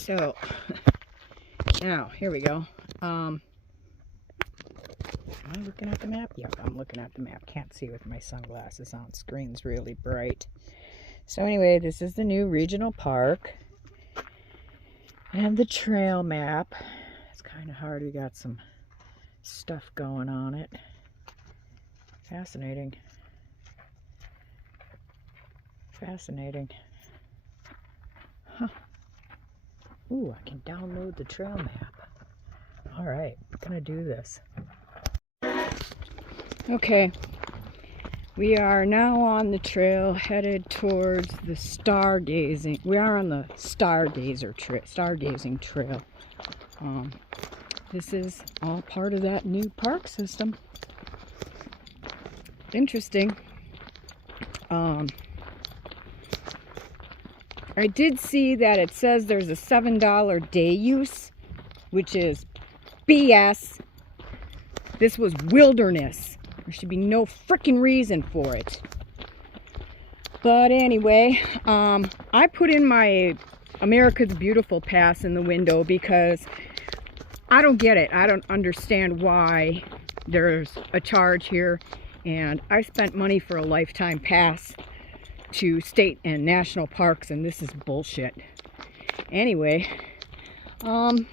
So now here we go. Am I looking at the map? Yep, I'm looking at the map. Can't see with my sunglasses on. Screen's really bright. So anyway, this is the new regional park and the trail map. It's kind of hard. We got some stuff going on it. Fascinating. Fascinating. Huh. Ooh, I can download the trail map. Alright, gonna do this. Okay, we are now on the trail headed towards the stargazing. We are on the stargazing trail. This is all part of that new park system. Interesting. I did see that it says there's a $7 day use, which is BS. This was wilderness. There should be no freaking reason for it. But anyway, I put in my America's Beautiful pass in the window because I don't get it. I don't understand why there's a charge here. And I spent money for a lifetime pass to state and national parks, and this is bullshit. Anyway, I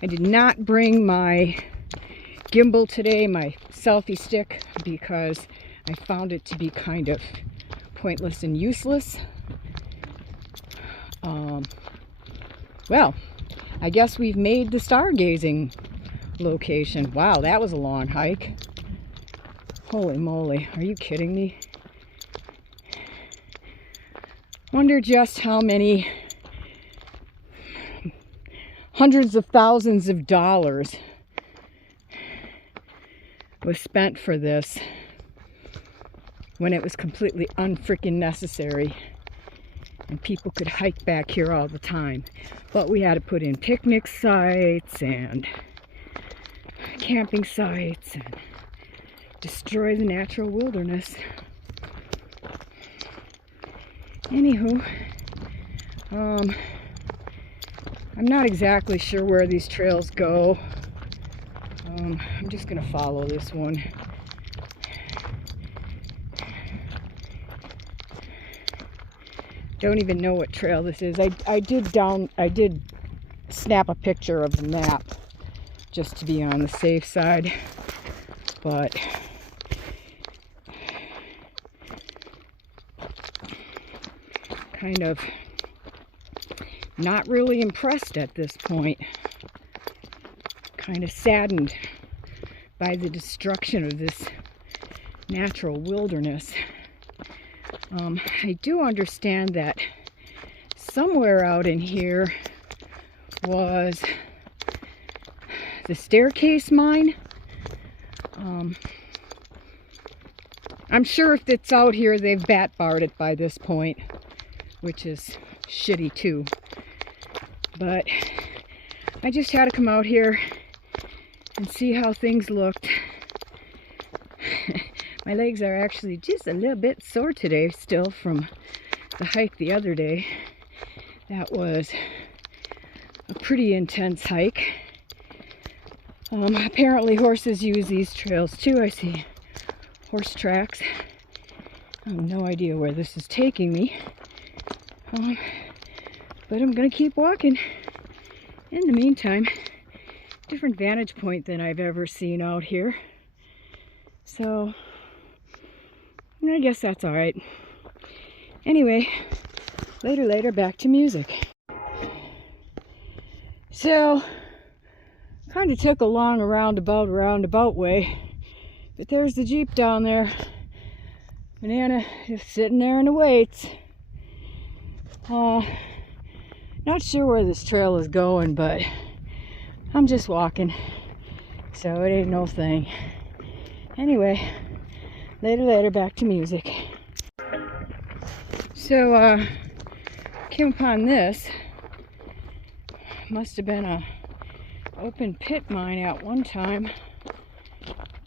did not bring my gimbal today, my selfie stick, because I found it to be kind of pointless and useless. Well, I guess we've made the stargazing location. Wow, that was a long hike. Holy moly, are you kidding me? Wonder just how many hundreds of thousands of dollars was spent for this when it was completely unfreaking necessary and people could hike back here all the time. But we had to put in picnic sites and camping sites and destroy the natural wilderness. Anywho, I'm not exactly sure where these trails go. I'm just gonna follow this one. Don't even know what trail this is. I did snap a picture of the map just to be on the safe side, but kind of not really impressed at this point. Kind of saddened by the destruction of this natural wilderness. I do understand that somewhere out in here was the staircase mine. I'm sure if it's out here, they've bat-barred it by this point, which is shitty too. But I just had to come out here and see how things looked. My legs are actually just a little bit sore today still from the hike the other day. That was a pretty intense hike. Apparently horses use these trails too. I see horse tracks. I have no idea where this is taking me. But I'm gonna keep walking. In the meantime, different vantage point than I've ever seen out here. So, I guess that's alright. Anyway, later, back to music. So, kind of took a long roundabout way. But there's the Jeep down there. Banana just sitting there and awaits. Not sure where this trail is going, but I'm just walking, so it ain't no thing. Anyway, later, back to music. So, came upon this. Must have been a open pit mine at one time.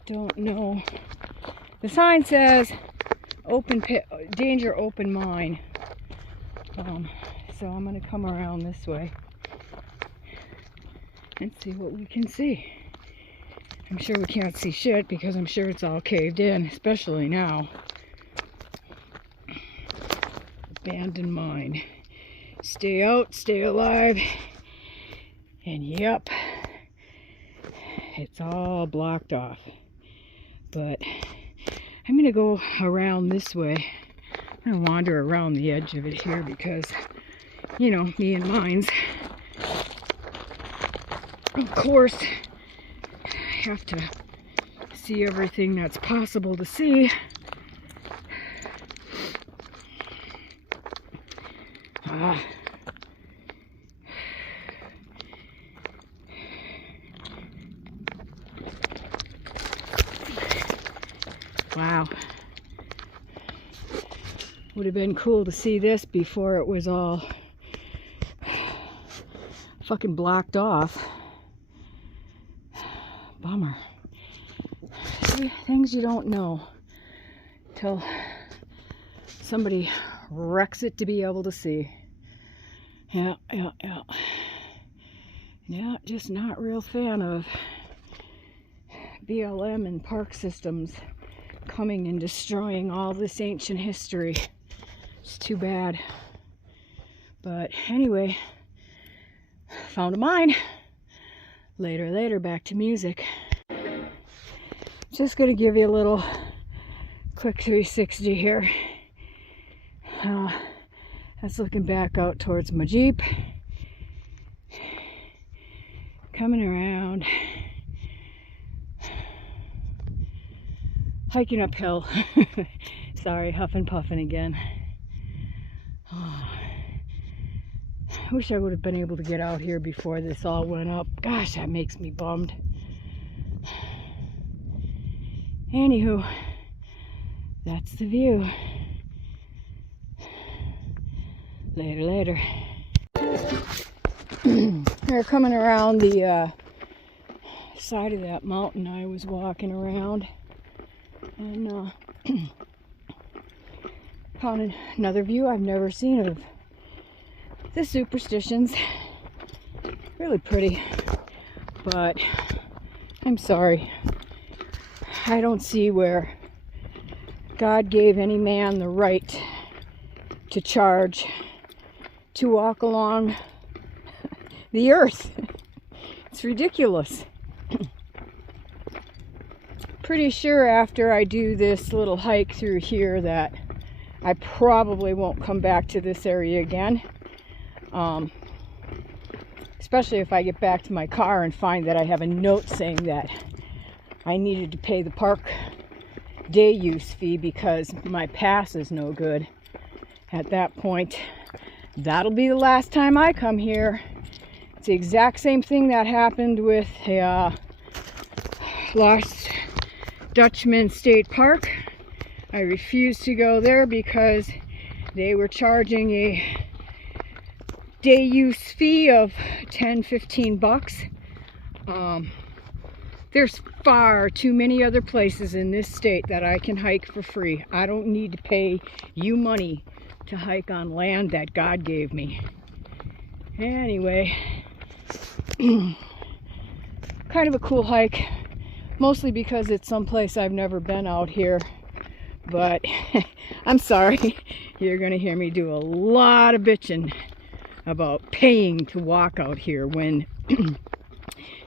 Don't know. The sign says open pit, danger open mine. So I'm gonna come around this way. and see what we can see. I'm sure we can't see shit because I'm sure it's all caved in, especially now. Abandoned mine. Stay out, stay alive. And yep, it's all blocked off. But I'm gonna go around this way. I'm gonna wander around the edge of it here because, you know, me and mines, of course, have to see everything that's possible to see. Wow. Would have been cool to see this before it was all fucking blocked off. Bummer. See, things you don't know till somebody wrecks it to be able to see. Yeah. Yeah, just not real fan of BLM and park systems coming and destroying all this ancient history. It's too bad. But anyway, found a mine. Later, back to music. Just gonna give you a little quick 360 here. That's looking back out towards my Jeep. Coming around. Hiking uphill. Sorry, huffing puffing again. I wish I would have been able to get out here before this all went up. Gosh, that makes me bummed. Anywho, that's the view. Later. We're coming around the side of that mountain I was walking around, and found another view I've never seen of the superstitions. Really pretty, but I'm sorry, I don't see where God gave any man the right to charge to walk along the earth. It's ridiculous. Pretty sure after I do this little hike through here that I probably won't come back to this area again. Especially if I get back to my car and find that I have a note saying that I needed to pay the park day use fee because my pass is no good. At that point, that'll be the last time I come here. It's the exact same thing that happened with Lost Dutchman State Park. I refused to go there because they were charging a day use fee of 10-15 bucks. There's far too many other places in this state that I can hike for free. I don't need to pay you money to hike on land that God gave me. Anyway, kind of a cool hike, mostly because it's someplace I've never been out here. But I'm sorry, you're gonna hear me do a lot of bitching about paying to walk out here when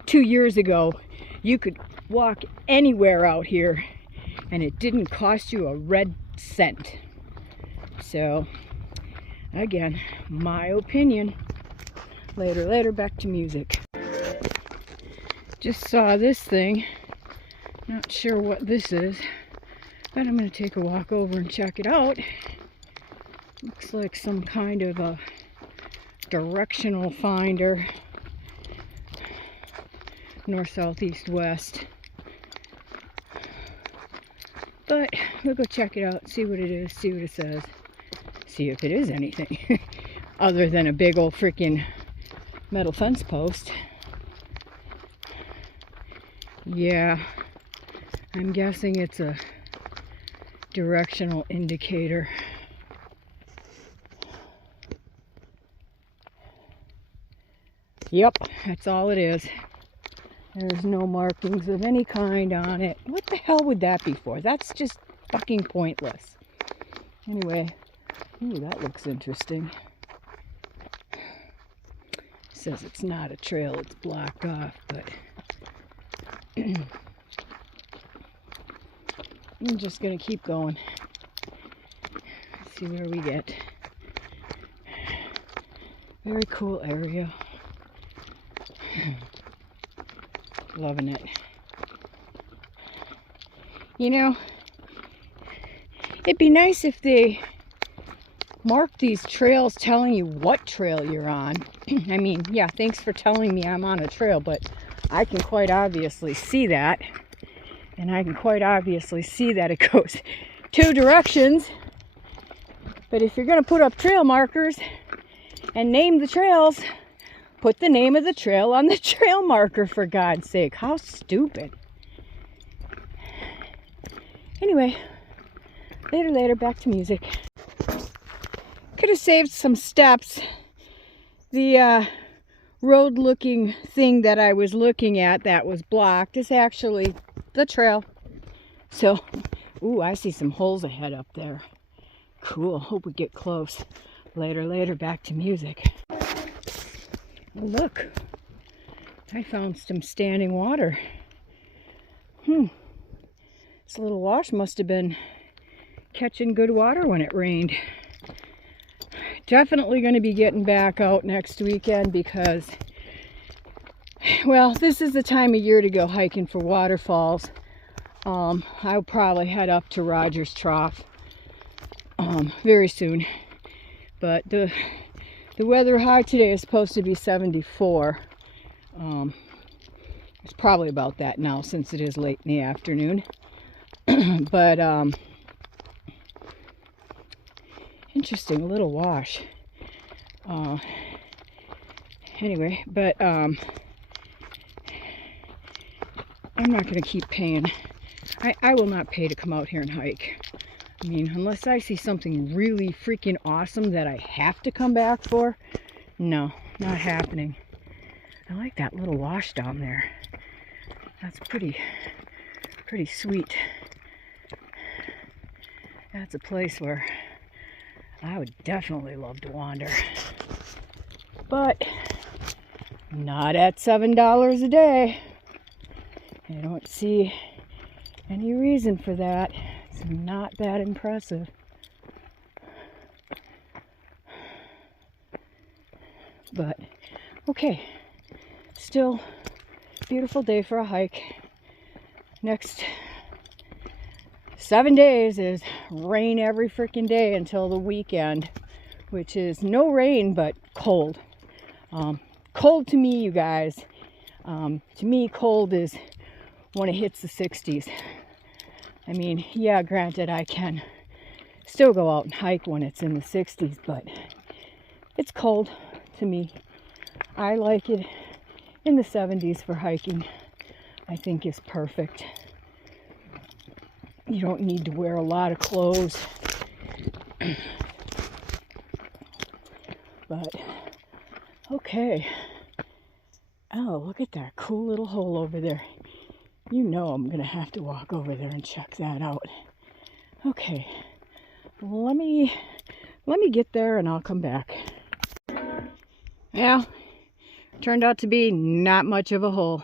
2 years ago you could walk anywhere out here and it didn't cost you a red cent. So again, my opinion. Later, back to music. Just saw this thing, not sure what this is, but I'm going to take a walk over and check it out. Looks like some kind of a directional finder. North, south, east, west. But we'll go check it out, see what it is, see what it says. See if it is anything other than a big old freaking metal fence post. Yeah, I'm guessing it's a directional indicator. Yep, that's all it is. There's no markings of any kind on it. What the hell would that be for? That's just fucking pointless. Anyway, ooh, that looks interesting. Says it's not a trail, it's blocked off, but I'm just gonna keep going. See where we get. Very cool area. Loving it. You know, it'd be nice if they mark these trails telling you what trail you're on. I mean, yeah, thanks for telling me I'm on a trail, but I can quite obviously see that. And I can quite obviously see that it goes 2 directions. But if you're going to put up trail markers and name the trails, put the name of the trail on the trail marker, for God's sake. How stupid. Anyway, later, back to music. Could have saved some steps. The road looking thing that I was looking at that was blocked is actually the trail. So, ooh, I see some holes ahead up there. Cool, hope we get close. Later, back to music. Oh, look, I found some standing water. This little wash must have been catching good water when it rained. Definitely going to be getting back out next weekend because, well, this is the time of year to go hiking for waterfalls. I'll probably head up to Rogers Trough very soon. But the weather high today is supposed to be 74. It's probably about that now since it is late in the afternoon. But interesting little wash. Anyway, but I'm not going to keep paying. I will not pay to come out here and hike. I mean, unless I see something really freaking awesome that I have to come back for, no, not happening. I like that little wash down there. That's pretty sweet. That's a place where I would definitely love to wander. But not at $7 a day. I don't see any reason for that. It's not that impressive. But okay, still beautiful day for a hike. Next 7 days is rain every freaking day until the weekend, which is no rain but cold. Cold to me, you guys. To me, cold is when it hits the 60s. I mean, yeah, granted, I can still go out and hike when it's in the 60s, but it's cold to me. I like it in the 70s for hiking. I think is perfect. You don't need to wear a lot of clothes. But, okay. Oh, look at that cool little hole over there. You know I'm going to have to walk over there and check that out. Okay. Let me get there and I'll come back. Well, turned out to be not much of a hole.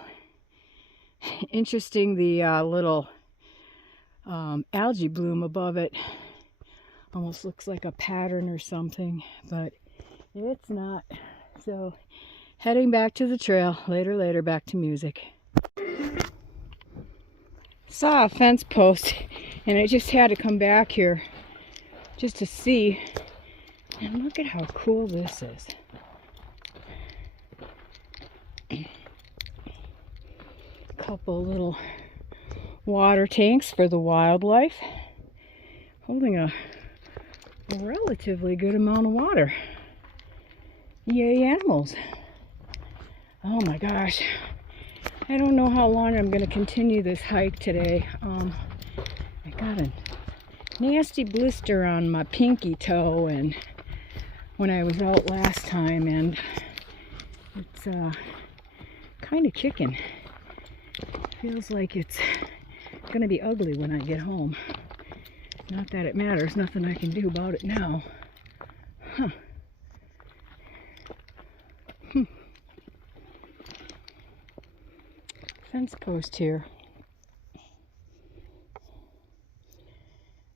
Interesting, the little algae bloom above it almost looks like a pattern or something, but it's not. So heading back to the trail. Later, back to music. Saw a fence post and I just had to come back here just to see, and look at how cool this is. Couple little water tanks for the wildlife, holding a relatively good amount of water. Yay, animals. Oh my gosh, I don't know how long I'm going to continue this hike today. I got a nasty blister on my pinky toe and when I was out last time, and It's kind of kicking. Feels like it's gonna be ugly when I get home. Not that it matters, nothing I can do about it now. Huh. Fence post here.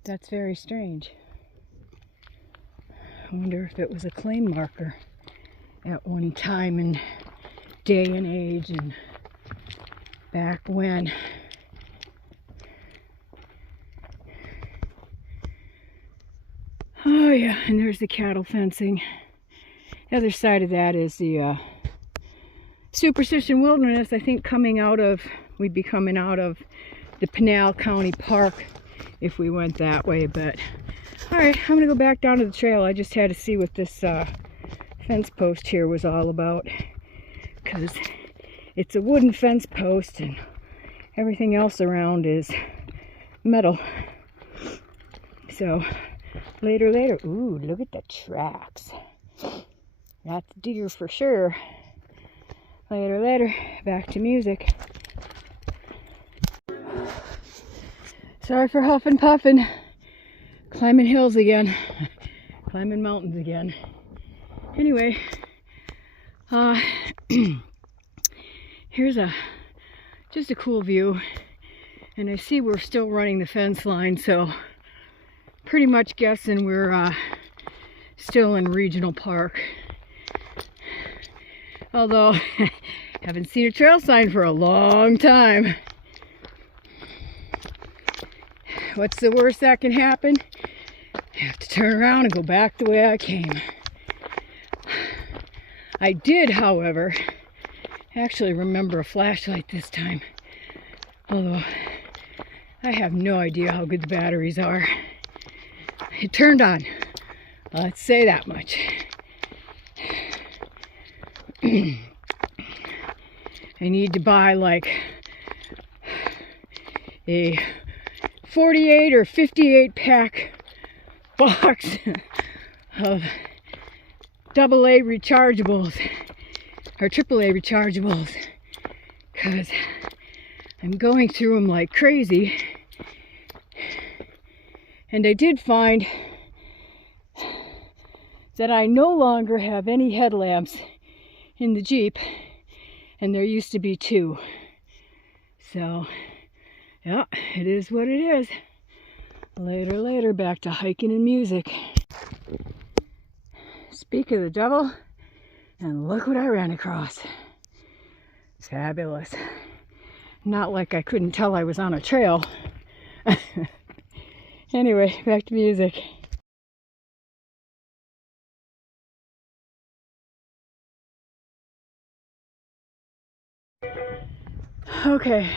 That's very strange. I wonder if it was a claim marker at one time and day and age and back when. Oh yeah, and there's the cattle fencing. The other side of that is the Superstition Wilderness. I think we'd be coming out of the Pinal County Park if we went that way, but alright, I'm gonna go back down to the trail. I just had to see what this fence post here was all about, because it's a wooden fence post and everything else around is metal. So later. Ooh, look at the tracks. That's deer for sure. Later, back to music. Sorry for huffing puffing. Climbing hills again. Climbing mountains again. Anyway, here's just a cool view. And I see we're still running the fence line, so pretty much guessing we're still in Regional Park. Although, haven't seen a trail sign for a long time. What's the worst that can happen? I have to turn around and go back the way I came. I did, however, actually remember a flashlight this time. Although, I have no idea how good the batteries are. It turned on. Let's say that much. I need to buy like a 48 or 58 pack box of AA rechargeables or AAA rechargeables, because I'm going through them like crazy. And I did find that I no longer have any headlamps in the Jeep, and there used to be 2. So, yeah, it is what it is. Later, back to hiking and music. Speak of the devil, and look what I ran across. Fabulous. Not like I couldn't tell I was on a trail. Anyway, back to music. Okay,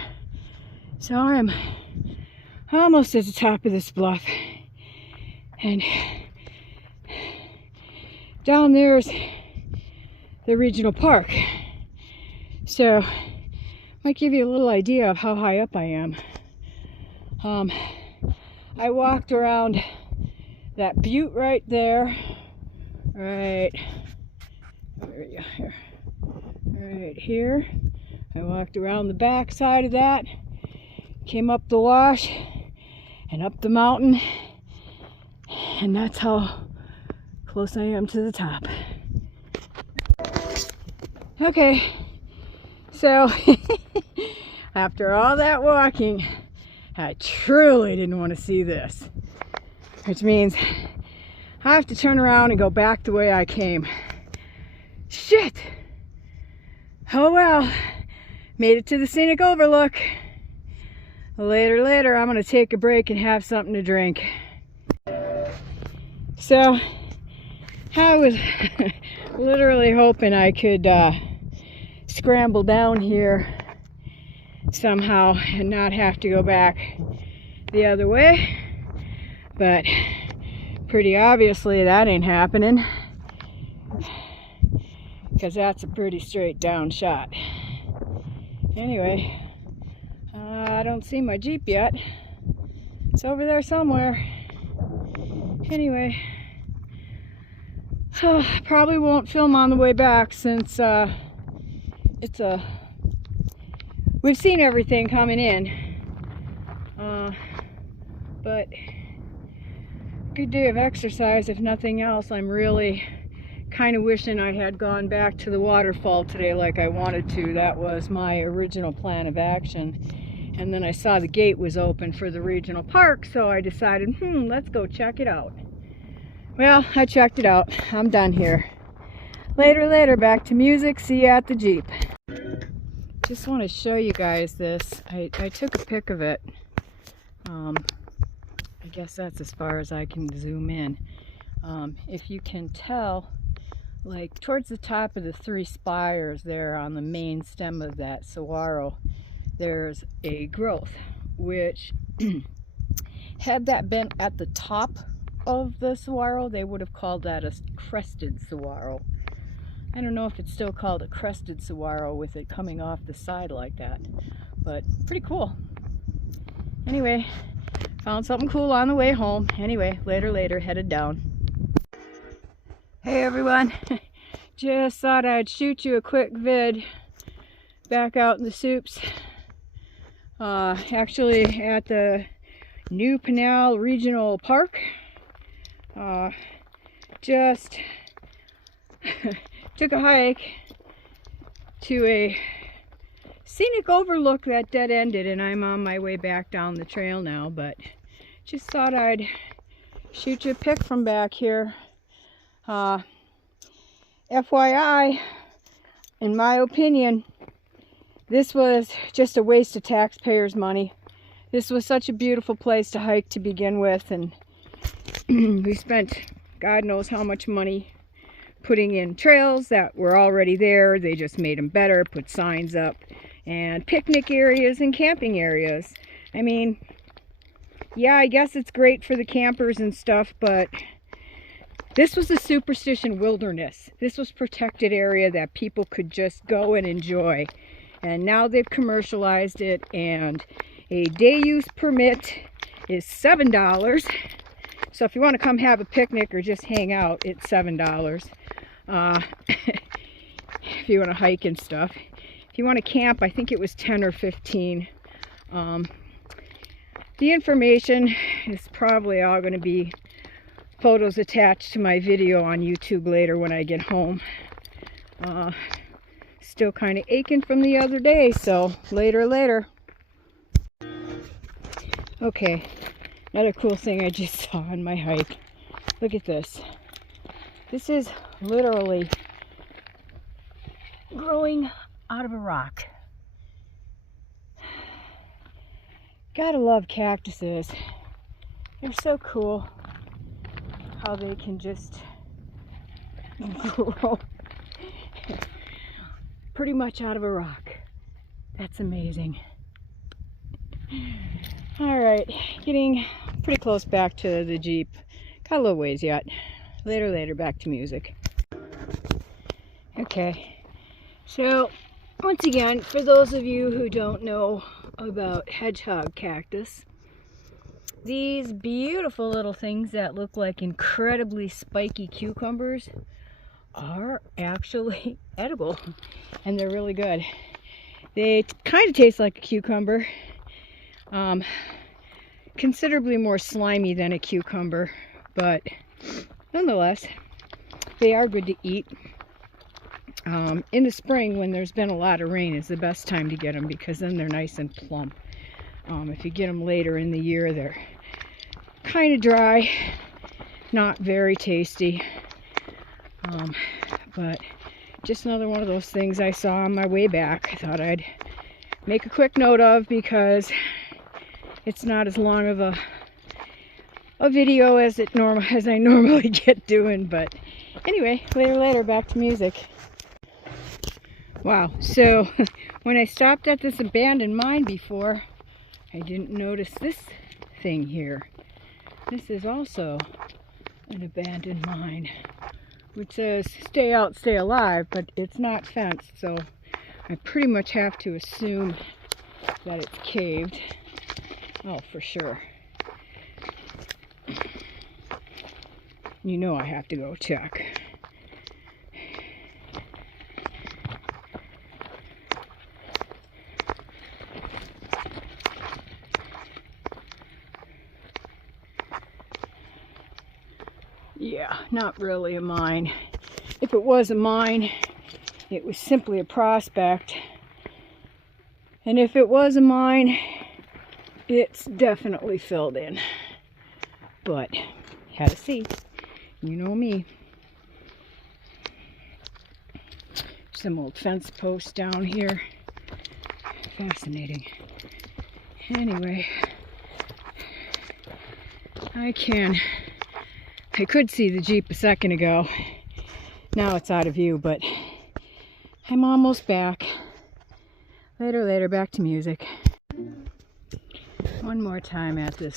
so I'm almost at the top of this bluff, and down there's the regional park. So, might give you a little idea of how high up I am. I walked around that butte right there, right here. I walked around the back side of that, came up the wash and up the mountain, and that's how close I am to the top. Okay, so after all that walking, I truly didn't want to see this, which means I have to turn around and go back the way I came. Shit! Oh well. Made it to the scenic overlook. Later, I'm gonna take a break and have something to drink. So, I was literally hoping I could scramble down here somehow and not have to go back the other way. But pretty obviously that ain't happening, because that's a pretty straight down shot. Anyway, I don't see my Jeep yet. It's over there somewhere. Anyway, so probably won't film on the way back, since we've seen everything coming in, but good day of exercise if nothing else. I'm really kind of wishing I had gone back to the waterfall today like I wanted to. That was my original plan of action. And then I saw the gate was open for the regional park, so I decided, let's go check it out. Well, I checked it out. I'm done here. Later, back to music. See you at the Jeep. Just want to show you guys this. I took a pic of it. I guess that's as far as I can zoom in. If you can tell, like towards the top of the three spires there on the main stem of that saguaro, there's a growth, which had that been at the top of the saguaro, they would have called that a crested saguaro. I don't know if it's still called a crested saguaro with it coming off the side like that, but pretty cool. Anyway, found something cool on the way home. Anyway, later, headed down. Hey everyone, just thought I'd shoot you a quick vid back out in the soups. Actually at the new Pinal Regional Park. Just took a hike to a scenic overlook that dead-ended, and I'm on my way back down the trail now, but just thought I'd shoot you a pic from back here. FYI, in my opinion, this was just a waste of taxpayers' money. This was such a beautiful place to hike to begin with, and we spent God knows how much money putting in trails that were already there. They just made them better, put signs up, and picnic areas and camping areas. I mean, yeah, I guess it's great for the campers and stuff, but this was a superstition wilderness. This was protected area that people could just go and enjoy. And now they've commercialized it, and a day use permit is $7. So if you want to come have a picnic or just hang out, it's $7. If you want to hike and stuff. If you want to camp, I think it was 10 or 15. The information is probably all going to be photos attached to my video on YouTube later when I get home. Still kind of aching from the other day, so later. Okay, another cool thing I just saw on my hike. Look at this. This is literally growing out of a rock. Gotta love cactuses. They're so cool how they can just grow pretty much out of a rock. That's amazing. Alright, getting pretty close back to the Jeep. Got a little ways yet. Later, back to music. Okay, so once again, for those of you who don't know about hedgehog cactus, these beautiful little things that look like incredibly spiky cucumbers are actually edible, and they're really good. They kind of taste like a cucumber, considerably more slimy than a cucumber, but nonetheless, they are good to eat. In the spring, when there's been a lot of rain, is the best time to get them, because then they're nice and plump. If you get them later in the year, they're kind of dry, not very tasty. But just another one of those things I saw on my way back. I thought I'd make a quick note of, because it's not as long of a video as I normally get doing. But anyway, later, back to music. Wow, so when I stopped at this abandoned mine before, I didn't notice this thing here. This is also an abandoned mine, which says stay out, stay alive, but it's not fenced, so I pretty much have to assume that it's caved. Oh, for sure. You know I have to go check. not really a mine. If it was a mine, it was simply a prospect. And if it was a mine, it's definitely filled in. But, had to see. You know me. Some old fence posts down here. Fascinating. Anyway, I could see the Jeep a second ago. Now it's out of view, but I'm almost back. Later, back to music. One more time at this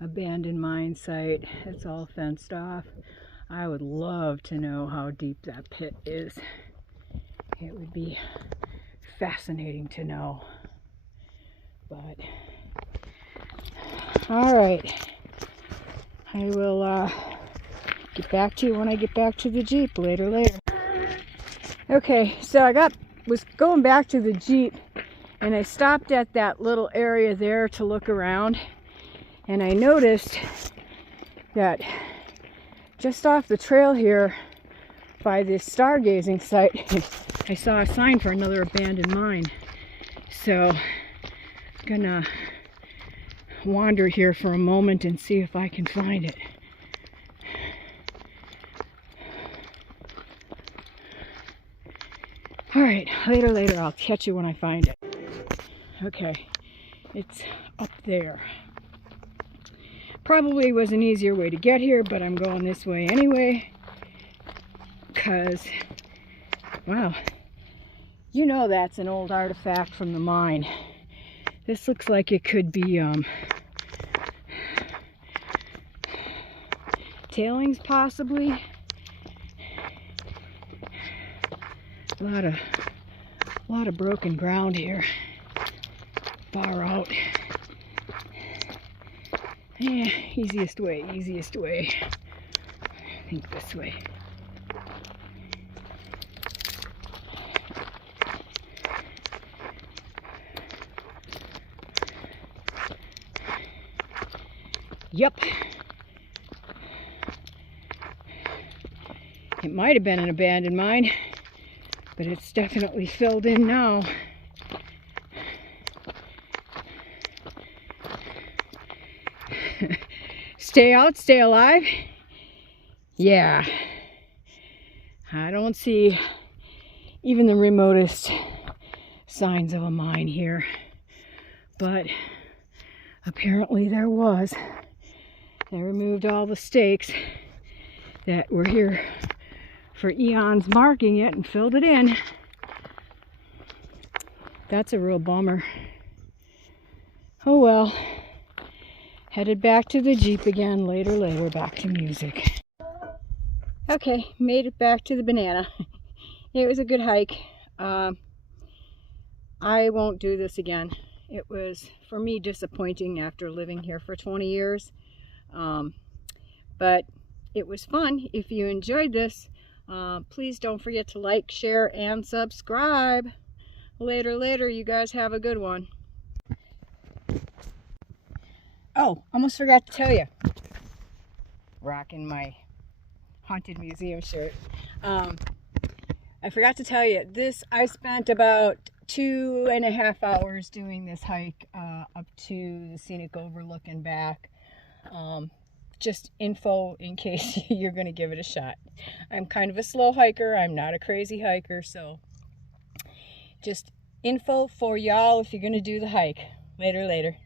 abandoned mine site. It's all fenced off. I would love to know how deep that pit is. It would be fascinating to know. But, alright. I will get back to you when I get back to the Jeep later. Okay, so I was going back to the Jeep, and I stopped at that little area there to look around, and I noticed that just off the trail here by this stargazing site, I saw a sign for another abandoned mine. So I'm gonna wander here for a moment and see if I can find it. Alright, later, I'll catch you when I find it. Okay, it's up there. Probably was an easier way to get here, but I'm going this way anyway. Because, wow, you know that's an old artifact from the mine. This looks like it could be tailings, possibly. A lot of broken ground here. Far out. Yeah, easiest way. I think this way. Yep. It might have been an abandoned mine, but it's definitely filled in now. Stay out, stay alive. Yeah. I don't see even the remotest signs of a mine here, but apparently there was. They removed all the stakes that were here for eons, marking it, and filled it in. That's a real bummer. Oh well. Headed back to the Jeep again later, back to music. Okay, made it back to the banana. It was a good hike. I won't do this again. It was, for me, disappointing after living here for 20 years. But it was fun. If you enjoyed this, please don't forget to like, share, and subscribe. Later, you guys have a good one. Oh, almost forgot to tell you. Rocking my Haunted Museum shirt. I forgot to tell you, I spent about 2.5 hours doing this hike up to the scenic overlook and back. Just info in case you're going to give it a shot. I'm kind of a slow hiker. I'm not a crazy hiker, so just info for y'all if you're going to do the hike. Later.